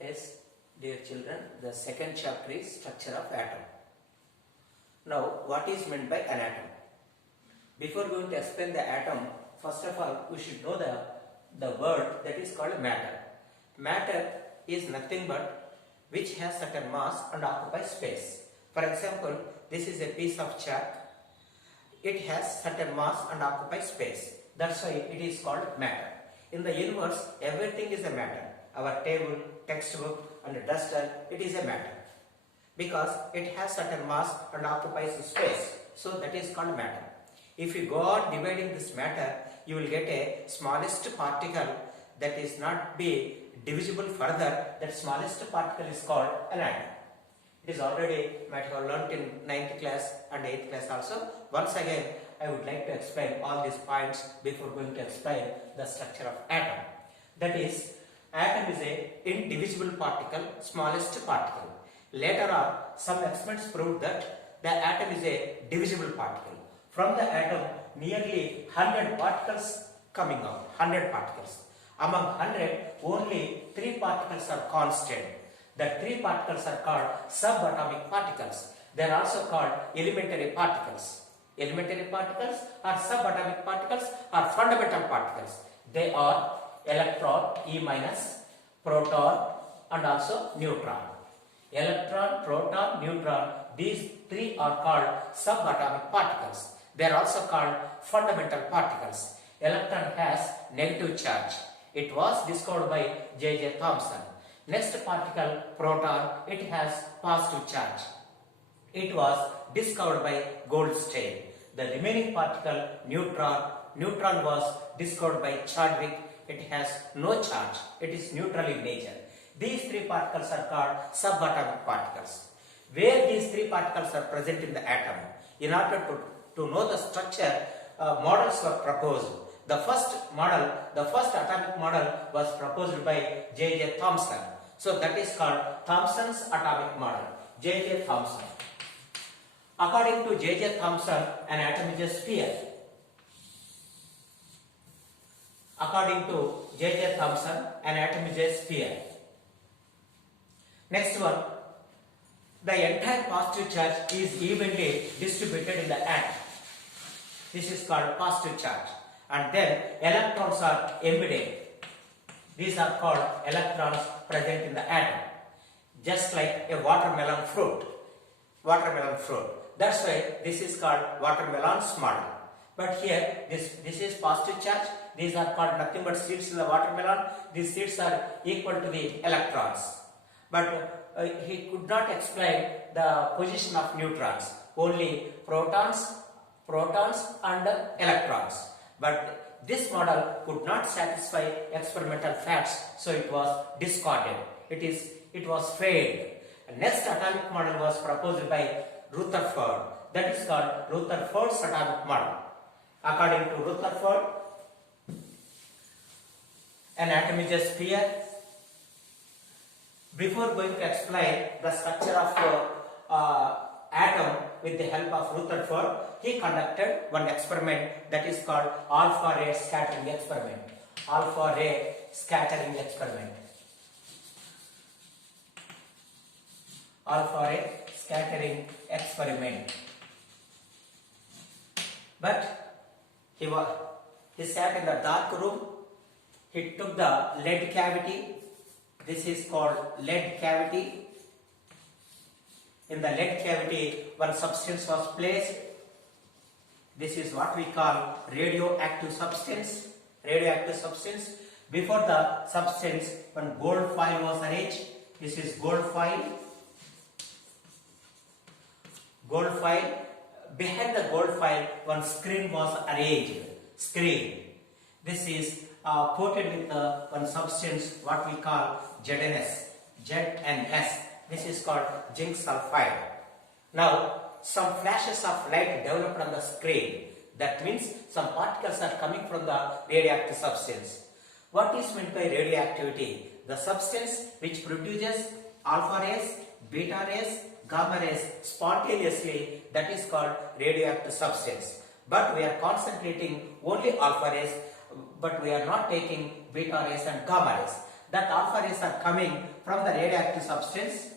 Yes, dear children, the second chapter is structure of atom. Now, what is meant by an atom? Before going to explain the atom, first of all, we should know the word that is called matter. Matter is nothing but which has certain mass and occupies space. For example, this is a piece of chalk. It has certain mass and occupies space. That's why it is called matter. In the universe, everything is a matter. Our table, textbook and duster, it is a matter. Because it has certain mass and occupies space. So that is called matter. If you go on dividing this matter, you will get a smallest particle that is not be divisible further. That smallest particle is called an atom. It is already might have learnt in 9th class and 8th class also. Once again, I would like to explain all these points before going to explain the structure of atom. That is, atom is a indivisible particle, smallest particle. Later on, some experiments proved that the atom is a divisible particle. From the atom, nearly 100 particles coming out, 100 particles. Among 100, only 3 particles are constant. The 3 particles are called subatomic particles. They are also called elementary particles. Elementary particles or subatomic particles are fundamental particles. They are electron, E minus, proton and also neutron. Electron, proton, neutron, these 3 are called subatomic particles. They are also called fundamental particles. Electron has negative charge. It was discovered by J.J. Thomson. Next particle, proton, it has positive charge. It was discovered by Goldstein. The remaining particle, neutron was discovered by Chadwick. It has no charge. It is neutral in nature. These 3 particles are called subatomic particles. Where these 3 particles are present in the atom, in order to know the structure, models were proposed. The first atomic model was proposed by J.J. Thomson. So that is called Thomson's atomic model. J.J. Thomson. According to J.J. Thomson, an atom is a sphere. According to J.J. Thomson, an atom is a sphere. Next one, the entire positive charge is evenly distributed in the atom. This is called positive charge. And then electrons are embedded. These are called electrons present in the atom. Just like a watermelon fruit. That's why this is called watermelon's model. But here, this is positive charge. These are called nothing but seeds in the watermelon. These seeds are equal to the electrons. But he could not explain the position of neutrons. Only protons and electrons. But this model could not satisfy experimental facts, so it was discarded. It was failed. Next atomic model was proposed by Rutherford. That is called Rutherford's atomic model. According to Rutherford, an atom is a sphere. Before going to explain the structure of atom with the help of Rutherford, he conducted one experiment that is called alpha ray scattering experiment. Alpha ray scattering experiment. Alpha ray scattering experiment. But he sat in the dark room. He took the lead cavity. This is called lead cavity. In the lead cavity, one substance was placed. This is what we call radioactive substance. Radioactive substance. Before the substance, one gold foil was arranged. This is gold foil. Gold foil. Behind the gold foil, one screen was arranged. Screen. This is coated with one substance, what we call ZNS. This is called zinc sulfide. Now, some flashes of light developed on the screen. That means some particles are coming from the radioactive substance. What is meant by radioactivity? The substance which produces alpha rays, beta rays, gamma rays spontaneously, that is called radioactive substance. But we are concentrating only alpha rays, but we are not taking beta rays and gamma rays. That alpha rays are coming from the radioactive substance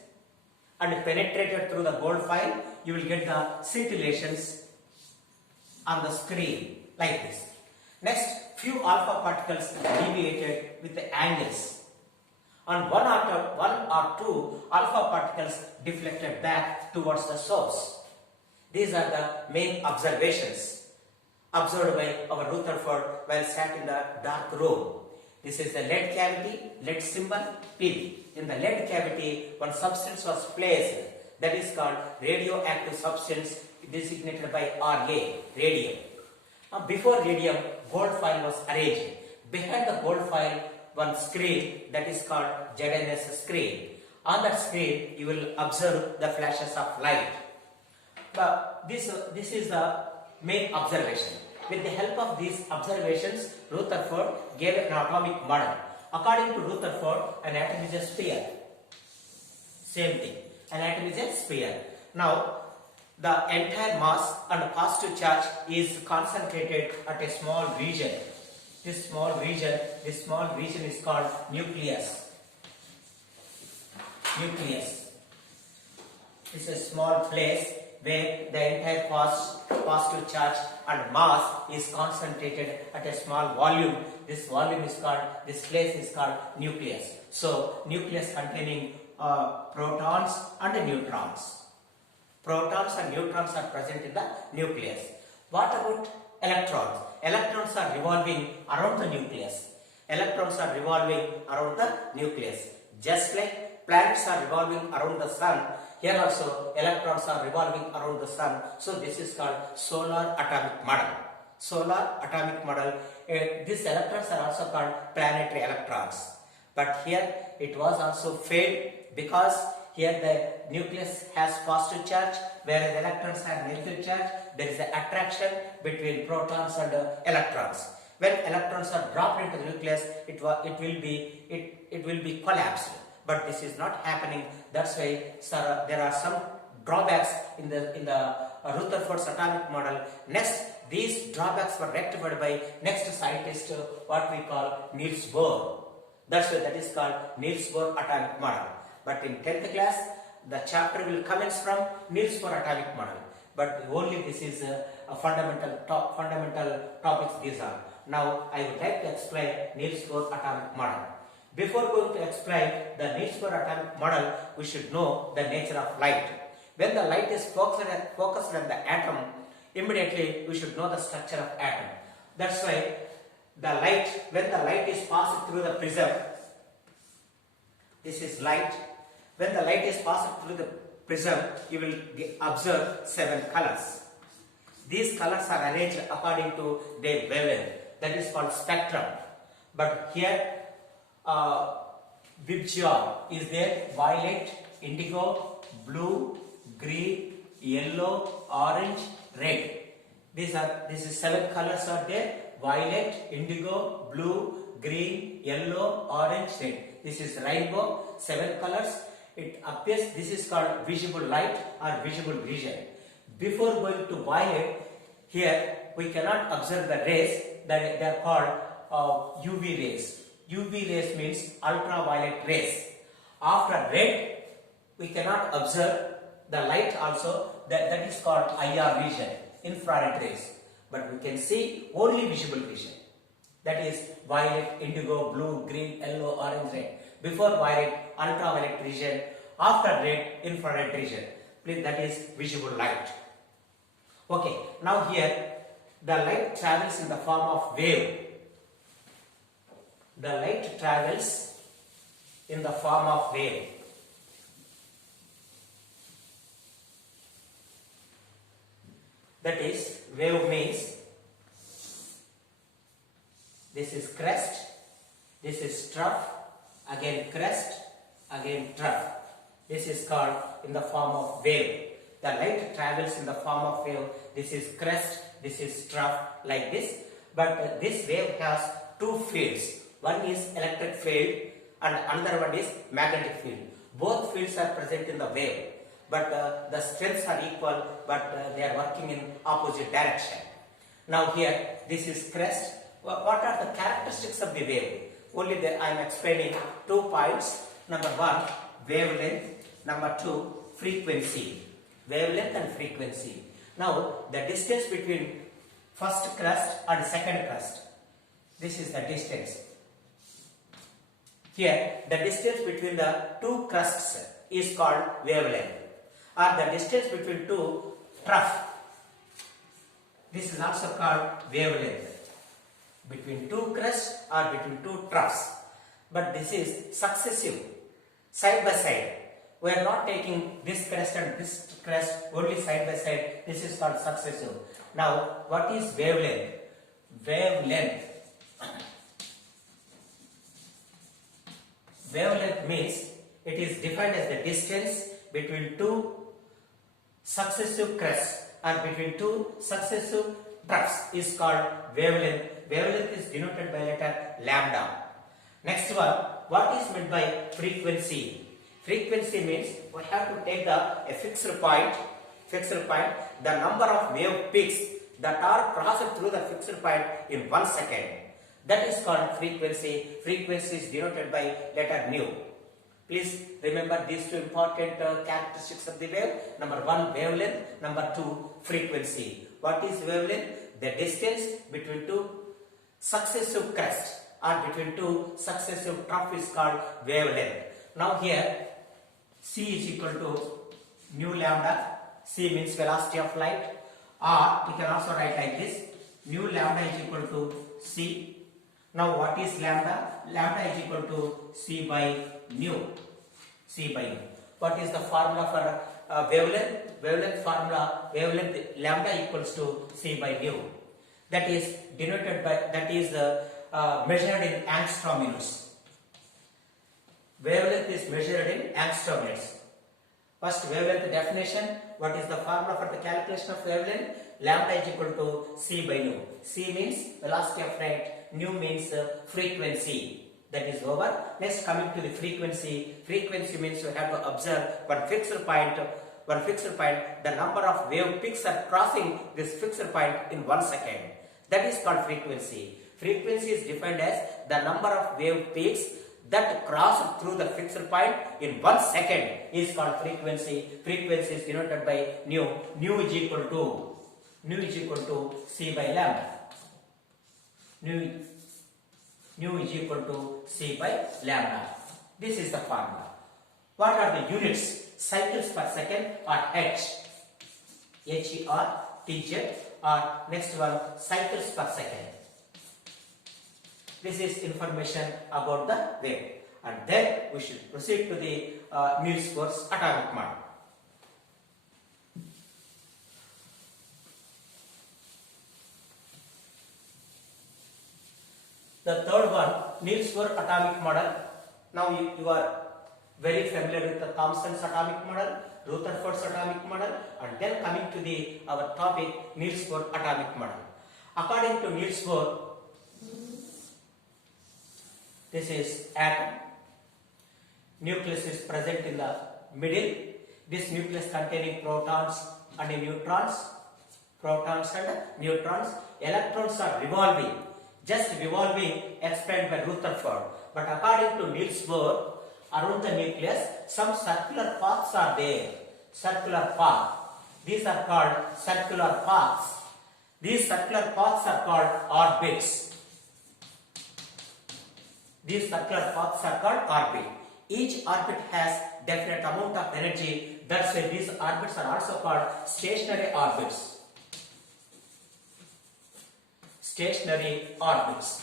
and penetrated through the gold foil. You will get the scintillations on the screen like this. Next, few alpha particles deviated with the angles, and one or two alpha particles deflected back towards the source. These are the main observations observed by our Rutherford while sat in the dark room. This is the lead cavity, lead symbol Pb. In the lead cavity, one substance was placed that is called radioactive substance designated by Ra, radium. Before radium, gold foil was arranged. Behind the gold foil, one screen that is called ZNS screen. On that screen, you will observe the flashes of light. But this is the main observation. With the help of these observations, Rutherford gave an atomic model. According to Rutherford, an atom is a sphere. Same thing. An atom is a sphere. Now, the entire mass and positive charge is concentrated at a small region. This small region is called nucleus. Nucleus. It's a small place where the entire positive charge and mass is concentrated at a small volume. This place is called nucleus. So, nucleus containing protons and neutrons. Protons and neutrons are present in the nucleus. What about electrons? Electrons are revolving around the nucleus. Electrons are revolving around the nucleus. Just like planets are revolving around the sun, here also electrons are revolving around the sun. So this is called solar atomic model. Solar atomic model. These electrons are also called planetary electrons. But here it was also failed because here the nucleus has positive charge, whereas electrons have negative charge. There is an attraction between protons and electrons. When electrons are dropped into the nucleus, it will be collapsed. But this is not happening. That's why there are some drawbacks in the Rutherford's atomic model. Next, these drawbacks were rectified by next scientist, what we call Niels Bohr. That's why that is called Niels Bohr atomic model. But in 10th class, the chapter will commence from Niels Bohr atomic model. But only this is a fundamental topics these are. Now I would like to explain Niels Bohr atomic model. Before going to explain the Niels Bohr atomic model, we should know the nature of light. When the light is focused on the atom, immediately we should know the structure of atom. That's why when the light is passed through the prism, this is light. When the light is passed through the prism, you will observe 7 colors. These colors are arranged according to their wavelength. That is called spectrum. But here, Vibgyor is there: violet, indigo, blue, green, yellow, orange, red. These 7 colors are there: violet, indigo, blue, green, yellow, orange, red. This is rainbow, 7 colors. It appears, this is called visible light or visible vision. Before going to violet, here we cannot observe the rays. They are called UV rays. UV rays means ultraviolet rays. After red, we cannot observe the light also. That is called IR vision, infrared rays. But we can see only visible vision. That is violet, indigo, blue, green, yellow, orange, red. Before violet, ultraviolet vision. After red, infrared vision. Please, that is visible light. Okay, now here the light travels in the form of wave. The light travels in the form of wave. That is, wave means this is crest, this is trough, again crest, again trough. This is called in the form of wave. The light travels in the form of wave. This is crest, this is trough, like this. But this wave has 2 fields. One is electric field and another one is magnetic field. Both fields are present in the wave. But the strengths are equal, but they are working in opposite direction. Now here, this is crest. What are the characteristics of the wave? Only I am explaining 2 points. Number 1, wavelength. Number 2, frequency. Wavelength and frequency. Now, the distance between first crust and second crust. This is the distance. Here, the distance between the 2 crusts is called wavelength, or the distance between 2 troughs. This is also called wavelength. Between 2 crusts or between 2 troughs. But this is successive, side by side. We are not taking this crest and this crest only side by side. This is called successive. Now, what is wavelength? Wavelength. Wavelength means it is defined as the distance between 2 successive crests or between 2 successive troughs is called wavelength. Wavelength is denoted by letter lambda. Next one, what is meant by frequency? Frequency means we have to take a fixed point, the number of wave peaks that are crossed through the fixed point in 1 second. That is called frequency. Frequency is denoted by letter nu. Please remember these 2 important characteristics of the wave. Number 1, wavelength. Number 2, frequency. What is wavelength? The distance between 2 successive crests or between 2 successive troughs is called wavelength. Now here, c is equal to nu lambda. C means velocity of light, or you can also write like this: nu lambda is equal to c. Now what is lambda? Lambda is equal to c by nu. C by nu. What is the formula for wavelength? Wavelength formula, wavelength lambda equals to c by nu. That is denoted by, that is measured in angstrom units. Wavelength is measured in angstrom units. First, wavelength definition. What is the formula for the calculation of wavelength? Lambda is equal to c by nu. C means velocity of light. Nu means frequency. That is over. Next, coming to the frequency. Frequency means you have to observe one fixed point. The number of wave peaks are crossing this fixed point in 1 second. That is called frequency. Frequency is defined as the number of wave peaks that cross through the fixed point in 1 second is called frequency. Frequency is denoted by nu. Nu is equal to c by lambda. Nu is equal to c by lambda. This is the formula. What are the units? Cycles per second or H. H-E-R-T-Z, or next one, cycles per second. This is information about the wave. And then we should proceed to the Niels Bohr's atomic model. The third one, Niels Bohr atomic model. Now you are very familiar with the Thomson's atomic model, Rutherford's atomic model, and then coming to the our topic, Niels Bohr atomic model. According to Niels Bohr, this is atom. Nucleus is present in the middle. This nucleus containing protons and neutrons. Electrons are revolving. Just revolving, explained by Rutherford. But according to Niels Bohr, around the nucleus, some circular paths are there. Circular path. These are called circular paths. These circular paths are called orbits. These circular paths are called orbit. Each orbit has definite amount of energy. That's why these orbits are also called stationary orbits. Stationary orbits.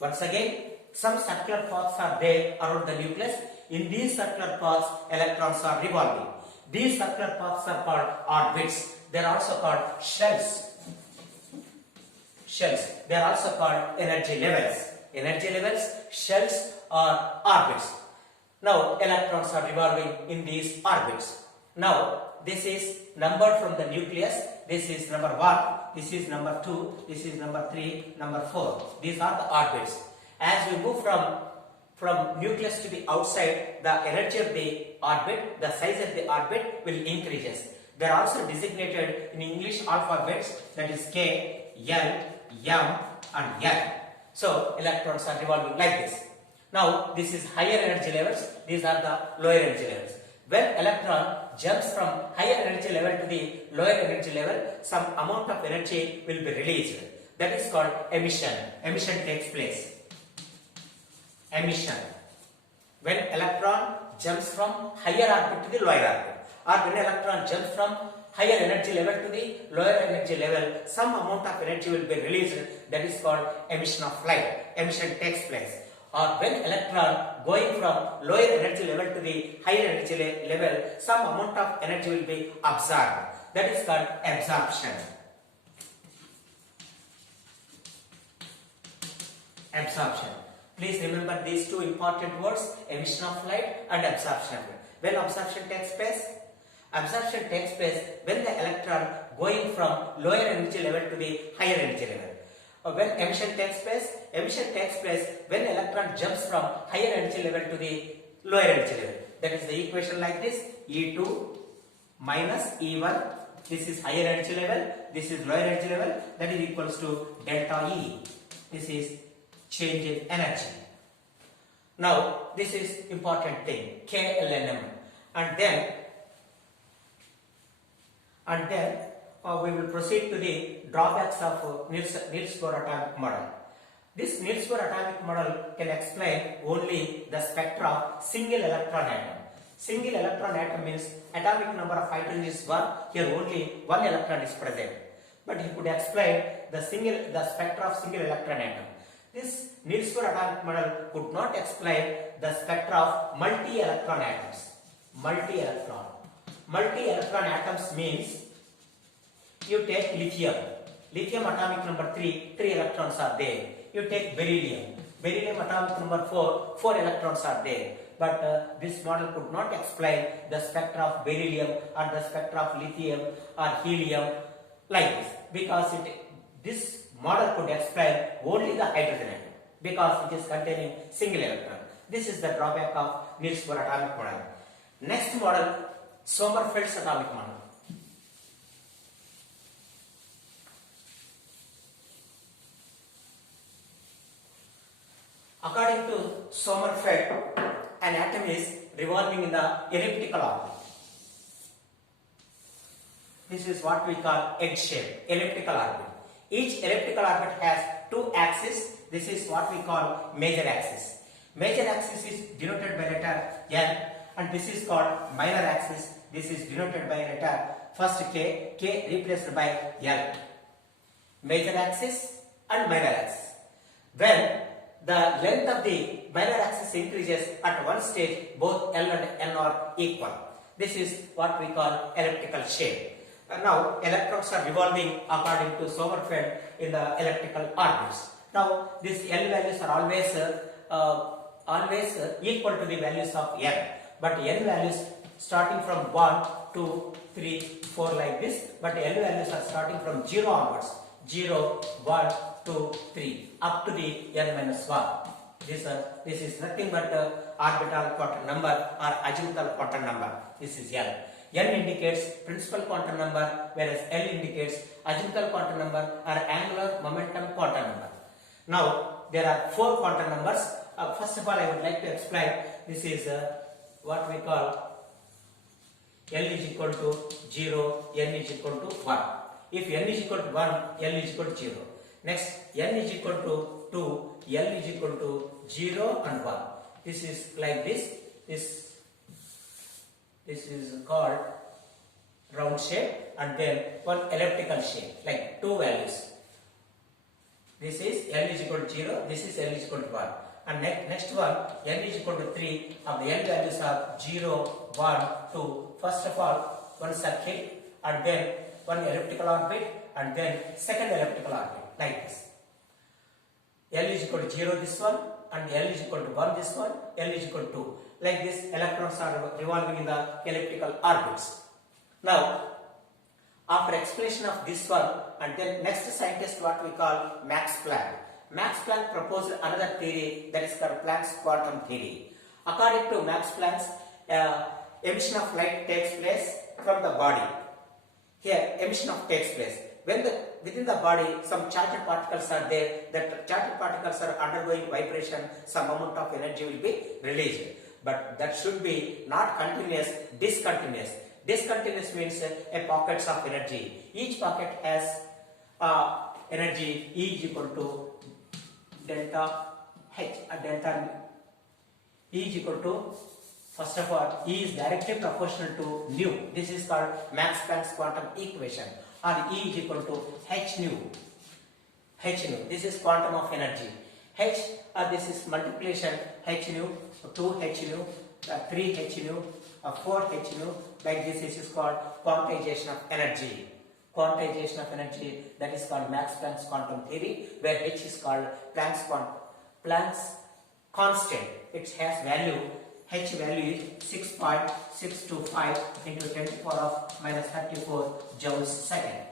Once again, some circular paths are there around the nucleus. In these circular paths, electrons are revolving. These circular paths are called orbits. They are also called shells. They are also called energy levels. Shells or orbits. Now, electrons are revolving in these orbits. Now, this is numbered from the nucleus. This is number 1. This is number 2. This is number 3. Number 4. These are the orbits. As we move from nucleus to the outside, the energy of the orbit, the size of the orbit will increases. They are also designated in English alphabets, that is K, L, M and L. So electrons are revolving like this. Now this is higher energy levels, these are the lower energy levels. When electron jumps from higher energy level to the lower energy level, some amount of energy will be released. That is called emission. Emission takes place. Emission. When electron jumps from higher orbit to the lower orbit, or when electron jumps from higher energy level to the lower energy level, some amount of energy will be released. That is called emission of light. Emission takes place. Or when electron going from lower energy level to the higher energy level, some amount of energy will be absorbed. That is called absorption. Absorption. Please remember these two important words, emission of light and absorption. When absorption takes place? Absorption takes place when the electron going from lower energy level to the higher energy level. When emission takes place? Emission takes place when electron jumps from higher energy level to the lower energy level. That is the equation like this, E2 minus E1. This is higher energy level, this is lower energy level. That is equals to delta E. This is change in energy. Now this is important thing, KLNM, and then we will proceed to the drawbacks of Niels Bohr atomic model. This Niels Bohr atomic model can explain only the spectra of single electron atom. Single electron atom means atomic number of hydrogen is 1. Here only one electron is present. But he could explain the spectra of single electron atom. This Niels Bohr atomic model could not explain the spectra of multi-electron atoms. Multi-electron. Multi-electron atoms means you take lithium. Lithium atomic number 3, 3 electrons are there. You take beryllium. Beryllium atomic number 4, 4 electrons are there. But this model could not explain the spectra of beryllium or the spectra of lithium or helium like this. Because this model could explain only the hydrogen atom. Because it is containing single electron. This is the drawback of Niels Bohr atomic model. Next model, Sommerfeld's atomic model. According to Sommerfeld, an atom is revolving in the elliptical orbit. This is what we call egg shape, elliptical orbit. Each elliptical orbit has two axes. This is what we call major axis. Major axis is denoted by letter N, and this is called minor axis. This is denoted by letter first K replaced by L. Major axis and minor axis. When the length of the minor axis increases at one stage, both L and N are equal. This is what we call elliptical shape. Now electrons are revolving according to Sommerfeld in the elliptical orbits. Now these L values are always equal to the values of N, but N values starting from 1, 2, 3, 4 like this, but L values are starting from 0 onwards. 0, 1, 2, 3 up to the N minus 1. This is nothing but orbital quantum number or azimuthal quantum number. This is L. N indicates principal quantum number, whereas L indicates azimuthal quantum number or angular momentum quantum number. Now there are 4 quantum numbers. First of all, I would like to explain. This is what we call L is equal to 0, N is equal to 1. If N is equal to 1, L is equal to 0. Next, N is equal to 2, L is equal to 0 and 1. This is like this. This is called round shape, and then one elliptical shape, like 2 values. This is L is equal to 0, this is L is equal to 1. And next one, N is equal to 3, and the N values are 0, 1, 2. First of all, one circle, and then one elliptical orbit, and then second elliptical orbit, like this. L is equal to 0 this one, and L is equal to 1 this one, L is equal to 2. Like this, electrons are revolving in the elliptical orbits. Now, after explanation of this one, and then next scientist what we call Max Planck. Max Planck proposed another theory, that is called Planck's quantum theory. According to Max Planck's, emission of light takes place from the body. Here, emission of takes place when the within the body some charged particles are there. That charged particles are undergoing vibration. Some amount of energy will be released. But that should be not continuous, discontinuous. Discontinuous means a pockets of energy. Each pocket has energy E is equal to delta H. Delta E is equal to, first of all, E is directly proportional to nu. This is called Max Planck's quantum equation. Or E is equal to H nu. H nu. This is quantum of energy. H, this is multiplication H nu, 2 H nu, 3 H nu, 4 H nu. Like this is called quantization of energy. Quantization of energy, that is called Max Planck's quantum theory, where H is called Planck's constant. It has value, H value is 6.625 into 10 to the power of minus 34 joules second.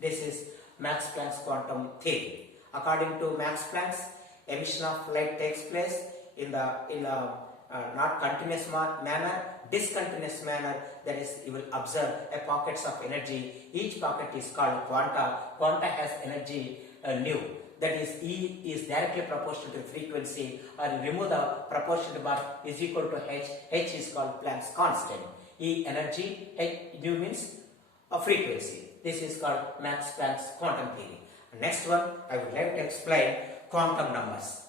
This is Max Planck's quantum theory. According to Max Planck's, emission of light takes place in a not continuous manner, discontinuous manner. That is, you will observe a pockets of energy. Each pocket is called quanta. Quanta has energy nu. That is, E is directly proportional to frequency, or remove the proportional bar is equal to H. H is called Planck's constant. E energy, H nu means a frequency. This is called Max Planck's quantum theory. Next one, I would like to explain quantum numbers.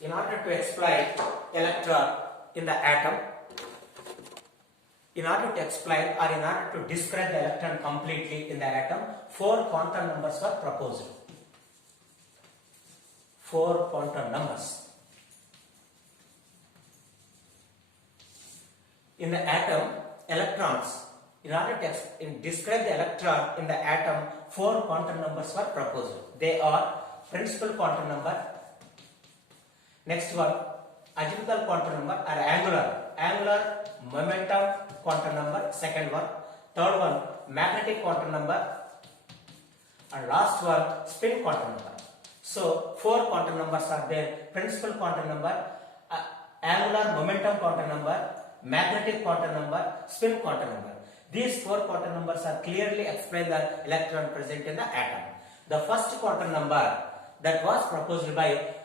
In order to explain electron in the atom, in order to explain or in order to describe the electron completely in the atom, 4 quantum numbers were proposed. 4 quantum numbers. In the atom, electrons, in order to describe the electron in the atom, 4 quantum numbers were proposed. They are principal quantum number. Next one, azimuthal quantum number or angular momentum quantum number. Second one. Third one, magnetic quantum number. And last one, spin quantum number. So 4 quantum numbers are there. Principal quantum number, angular momentum quantum number, magnetic quantum number, spin quantum number. These 4 quantum numbers are clearly explain the electron present in the atom. The first quantum number that was proposed by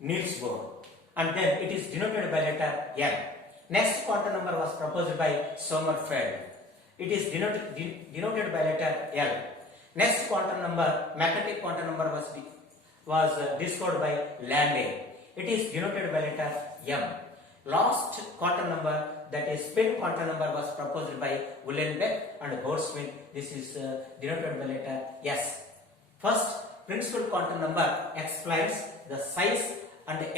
Niels Bohr, and then it is denoted by letter M. Next quantum number was proposed by Sommerfeld. It is denoted by letter L. Next quantum number, magnetic quantum number, was discovered by Landé. It is denoted by letter M. Last quantum number, that is spin quantum number, was proposed by Uhlenbeck and Goudsmit. This is denoted by letter S. First, principal quantum number explains the size and